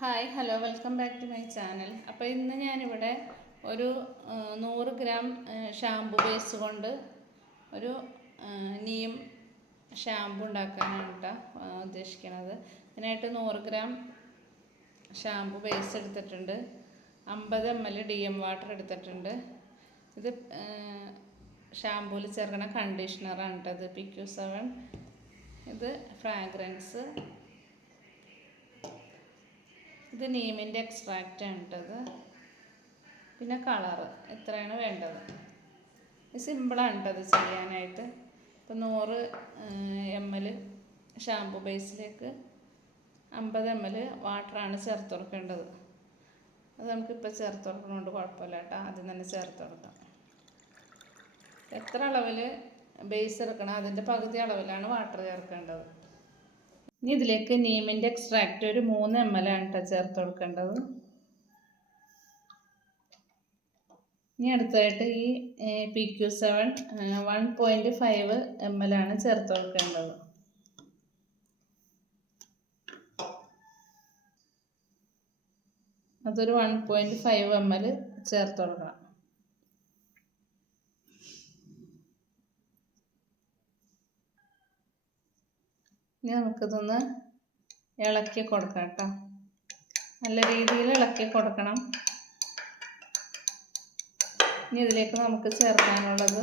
Hi hello welcome back to my channel അപ്പോൾ ഇന്ന് ഞാനിവിടെ ഒരു നൂറ് ഗ്രാം ഷാമ്പു ബേസ് കൊണ്ട് ഒരു നീം ഷാമ്പു ഉണ്ടാക്കാനാണ് കേട്ടോ ഉദ്ദേശിക്കുന്നത് ഇതിനായിട്ട് നൂറ് ഗ്രാം ഷാമ്പു ബേസ് എടുത്തിട്ടുണ്ട്. അമ്പത് M L D M water എടുത്തിട്ടുണ്ട്. ഇത് ഷാമ്പൂവിൽ ചേർക്കണ കണ്ടീഷണറാണ് കേട്ടോ ഇത് പി ക്യു സെവൻ ഇത് ഫ്രാഗ്രൻസ് ഇത് നീമിന്റെ ആണ് കേട്ടത് പിന്നെ കളറ് എത്രയാണ് വേണ്ടത്? സിമ്പിളാണ് കേട്ടത് ചെയ്യാനായിട്ട്. ഇപ്പം നൂറ് എം എൽ ഷാമ്പു ബേസിലേക്ക് അമ്പത് എം എൽ വാട്ടറാണ് ചേർത്ത് കൊടുക്കേണ്ടത്. അത് നമുക്കിപ്പോൾ ചേർത്ത് കൊടുക്കണോണ്ട് കുഴപ്പമില്ല കേട്ടോ. ആദ്യം തന്നെ ചേർത്ത് എത്ര അളവിൽ ബേസ് എടുക്കണം? അതിന്റെ പകുതി അളവിലാണ് വാട്ടർ ചേർക്കേണ്ടത്. ഇനി ഇതിലേക്ക് നീമിന്റെ എക്സ്ട്രാക്റ്റ് ഒരു മൂന്ന് എം എൽ ആണ് കേട്ടോ ചേർത്ത് കൊടുക്കേണ്ടത്. ഇനി അടുത്തതായിട്ട് ഈ P Q seven one point five M L ആണ് ചേർത്ത് കൊടുക്കേണ്ടത്. അതൊരു one point five M L ചേർത്ത് കൊടുക്കണം. ഇനി നമുക്കിതൊന്ന് ഇളക്കി കൊടുക്കാം കേട്ടോ. നല്ല രീതിയിൽ ഇളക്കി കൊടുക്കണം. ഇനി ഇതിലേക്ക് നമുക്ക് ചേർക്കാനുള്ളത്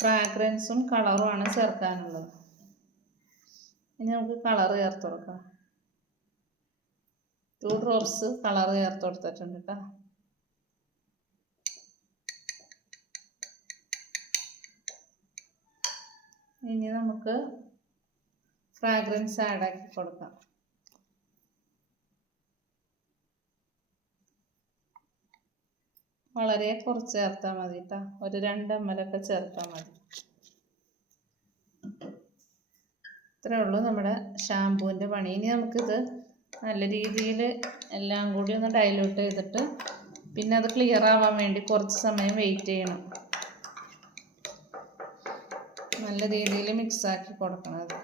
ഫ്രാഗ്രൻസും കളറുമാണ് ചേർക്കാനുള്ളത്. ഇനി നമുക്ക് കളർ ചേർത്ത് കൊടുക്കാം. ടു ഡ്രോപ്സ് കളർ ചേർത്ത് കൊടുത്തിട്ടുണ്ട് കേട്ടോ. ഇനി നമുക്ക് ഫ്രാഗ്രൻസ് ആക്കി കൊടുക്കാം. വളരെ കുറച്ച് ചേർത്താൽ മതി കേട്ടോ ഒരു രണ്ട് എം ഒക്കെ ചേർത്താൽ മതി. ഇത്രേ ഉള്ളൂ നമ്മുടെ ഷാമ്പൂവിന്റെ പണി. ഇനി നമുക്കിത് നല്ല രീതിയിൽ എല്ലാം കൂടി ഒന്ന് ഡൈലൂട്ട് ചെയ്തിട്ട് പിന്നെ അത് ക്ലിയർ ആവാൻ വേണ്ടി കുറച്ച് സമയം വെയിറ്റ് ചെയ്യണം. നല്ല രീതിയിൽ മിക്സാക്കി കൊടുക്കണം അത്.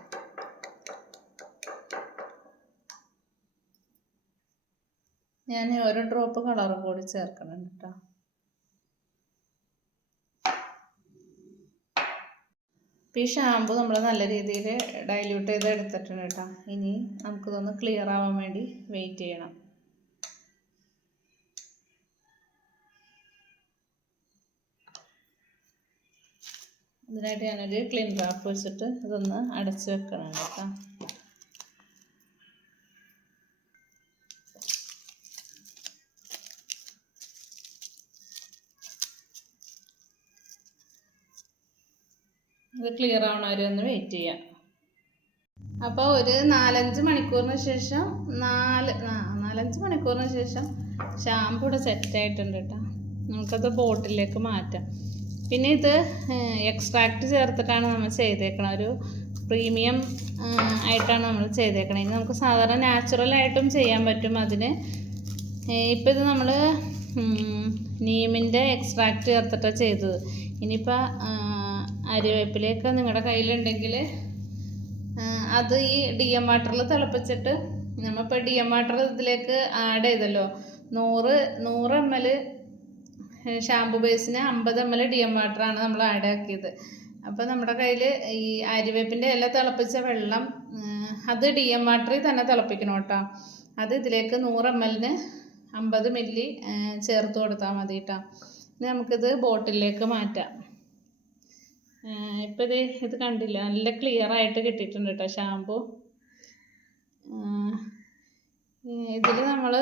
ഞാൻ ഒരു ഡ്രോപ്പ് കളർ കൂടി ചേർക്കണം കേട്ടോ ഈ ഷാമ്പു നമ്മൾ നല്ല രീതിയിൽ ഡൈല്യൂട്ട് ചെയ്ത് എടുത്തിട്ടുണ്ട് കേട്ടോ ഇനി നമുക്കിതൊന്ന് ക്ലിയർ ആവാൻ വേണ്ടി വെയിറ്റ് ചെയ്യണം. ഇതിനായിട്ട് ഞാനൊരു ക്ലീൻ റാപ്പ് വെച്ചിട്ട് ഇതൊന്ന് അടച്ച് വെക്കണം കേട്ടോ ഇത് ക്ലിയർ ആവണ വരെ ഒന്ന് വെയിറ്റ് ചെയ്യാം. അപ്പോൾ ഒരു നാലഞ്ച് മണിക്കൂറിന് ശേഷം നാല് നാലഞ്ച് മണിക്കൂറിന് ശേഷം ഷാമ്പു ഇവിടെ സെറ്റായിട്ടുണ്ട് കേട്ടോ നമുക്കത് ബോട്ടിലേക്ക് മാറ്റാം. പിന്നെ ഇത് എക്സ്ട്രാക്റ്റ് ചേർത്തിട്ടാണ് നമ്മൾ ചെയ്തേക്കണം ഒരു പ്രീമിയം ആയിട്ടാണ് നമ്മൾ ചെയ്തേക്കണം ഇനി നമുക്ക് സാധാരണ നാച്ചുറലായിട്ടും ചെയ്യാൻ പറ്റും അതിന്. ഇപ്പം ഇത് നമ്മൾ നീമിന്റെ എക്സ്ട്രാക്റ്റ് ചേർത്തിട്ടാണ് ചെയ്തത്. ഇനിയിപ്പോൾ അരിവേപ്പിലയൊക്കെ നിങ്ങളുടെ കയ്യിലുണ്ടെങ്കിൽ അത് ഈ ഡി എം വാട്ടറിൽ തിളപ്പിച്ചിട്ട് നമ്മളിപ്പോൾ ഡി എം വാട്ടർ ഇതിലേക്ക് ആഡ് ചെയ്തല്ലോ. നൂറ് നൂറ് എം എൽ ഷാമ്പു ബേസിന് അമ്പത് എം എൽ ഡി എം വാട്ടറാണ് നമ്മൾ ആഡ് ആക്കിയത്. അപ്പോൾ നമ്മുടെ കയ്യിൽ ഈ അരിവേപ്പിന്റെ ഇല തിളപ്പിച്ച വെള്ളം അത് ഡി എം വാട്ടറിൽ തന്നെ തിളപ്പിക്കണം കേട്ടോ. അത് ഇതിലേക്ക് നൂറ് എം എല്ലിന് അമ്പത് മില്ലി ചേർത്ത് കൊടുത്താൽ മതി കേട്ടോ. ഇനി നമുക്കിത് ബോട്ടിലേക്ക് മാറ്റാം. ഇപ്പം ഇത് ഇത് കണ്ടില്ല. നല്ല ക്ലിയർ ആയിട്ട് കിട്ടിയിട്ടുണ്ട് കേട്ടോ ഷാമ്പു ഇതിൽ നമ്മൾ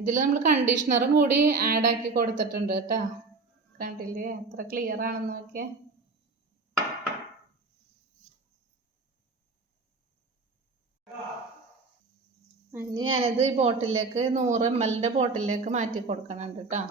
ഇതിൽ നമ്മൾ കണ്ടീഷണറും കൂടി ആഡ് ആക്കി കൊടുത്തിട്ടുണ്ട് കേട്ടോ കണ്ടില്ലേ? എത്ര ക്ലിയർ ആണെന്ന് നോക്കിയേ. ഇനി ഞാനത് ഈ ബോട്ടിലേക്ക് നൂറ് എം എല്ലിന്റെ ബോട്ടിലേക്ക് മാറ്റി കൊടുക്കണുണ്ട് കേട്ടോ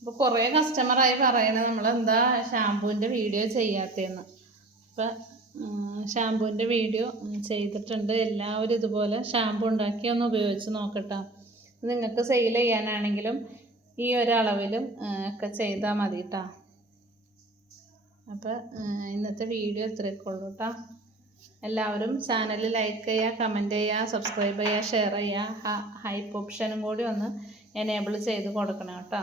അപ്പോൾ കുറേ കസ്റ്റമറായി പറയണത് നമ്മളെന്താ ഷാമ്പൂവിന്റെ വീഡിയോ ചെയ്യാത്തതെന്ന് അപ്പം ഷാമ്പൂവിന്റെ വീഡിയോ ചെയ്തിട്ടുണ്ട്. എല്ലാവരും ഇതുപോലെ ഷാമ്പു ഉണ്ടാക്കി ഒന്ന് ഉപയോഗിച്ച് നോക്കട്ടെ. നിങ്ങൾക്ക് സെയിൽ ചെയ്യാനാണെങ്കിലും ഈ ഒരളവിലും ഒക്കെ ചെയ്താൽ മതി കേട്ടോ അപ്പോൾ ഇന്നത്തെ വീഡിയോ ഇത്രയൊക്കെ ഉള്ളൂ കേട്ടോ എല്ലാവരും ചാനൽ ലൈക്ക് ചെയ്യുക കമന്റ് ചെയ്യുക സബ്സ്ക്രൈബ് ചെയ്യുക ഷെയർ ചെയ്യുക ഹൈപ്പ് ഓപ്ഷനും കൂടി ഒന്ന് എനേബിൾ ചെയ്ത് കൊടുക്കണം കേട്ടോ.